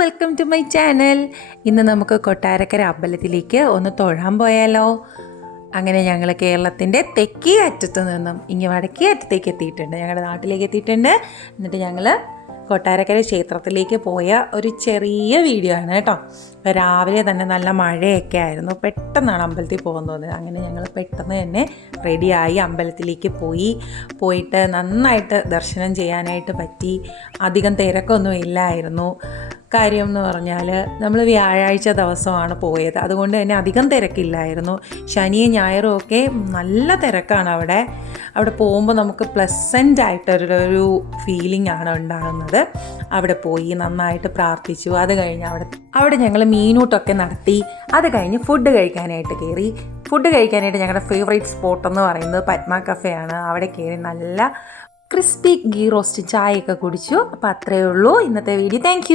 Welcome to my channel. ഇന്ന് നമുക്ക് കൊട്ടാരക്കര അമ്പലത്തിലേക്ക് ഒന്ന് തൊഴാൻ പോയാലോ? അങ്ങനെ ഞങ്ങൾ കേരളത്തിൻ്റെ തെക്കേ അറ്റത്ത് നിന്നും ഇങ്ങ് വടക്കേ അറ്റത്തേക്ക് എത്തിയിട്ടുണ്ട്, ഞങ്ങളുടെ നാട്ടിലേക്ക് എത്തിയിട്ടുണ്ട്. എന്നിട്ട് ഞങ്ങൾ കൊട്ടാരക്കര ക്ഷേത്രത്തിലേക്ക് പോയ ഒരു ചെറിയ വീഡിയോ ആണ് കേട്ടോ. രാവിലെ തന്നെ നല്ല മഴയൊക്കെ ആയിരുന്നു, പെട്ടെന്നാണ് അമ്പലത്തിൽ പോകുന്നത്. അങ്ങനെ ഞങ്ങൾ പെട്ടെന്ന് തന്നെ റെഡിയായി അമ്പലത്തിലേക്ക് പോയിട്ട് നന്നായിട്ട് ദർശനം ചെയ്യാനായിട്ട് പറ്റി. അധികം തിരക്കൊന്നും ഇല്ലായിരുന്നു. കാര്യം എന്ന് പറഞ്ഞാൽ നമ്മൾ വ്യാഴാഴ്ച ദിവസമാണ് പോയത്, അതുകൊണ്ട് തന്നെ അധികം തിരക്കില്ലായിരുന്നു. ശനിയും ഞായറും ഒക്കെ നല്ല തിരക്കാണ് അവിടെ പോകുമ്പോൾ നമുക്ക് പ്ലസൻ്റ് ആയിട്ടൊരു ഫീലിംഗ് ആണ് ഉണ്ടാകുന്നത്. അവിടെ പോയി നന്നായിട്ട് പ്രാർത്ഥിച്ചു. അത് കഴിഞ്ഞ് അവിടെ ഞങ്ങൾ മീനൂട്ടൊക്കെ നടത്തി. അത് കഴിഞ്ഞ് ഫുഡ് കഴിക്കാനായിട്ട് കയറി. ഫുഡ് കഴിക്കാനായിട്ട് ഞങ്ങളുടെ ഫേവറേറ്റ് സ്പോട്ട് എന്ന് പറയുന്നത് പത്മ കഫേയാണ്. അവിടെ കയറി നല്ല ക്രിസ്പി ഗീ റോസ്റ്റ് ചായയൊക്കെ കുടിച്ചു. അപ്പോൾ അത്രയേ ഉള്ളൂ ഇന്നത്തെ വീഡിയോ. താങ്ക്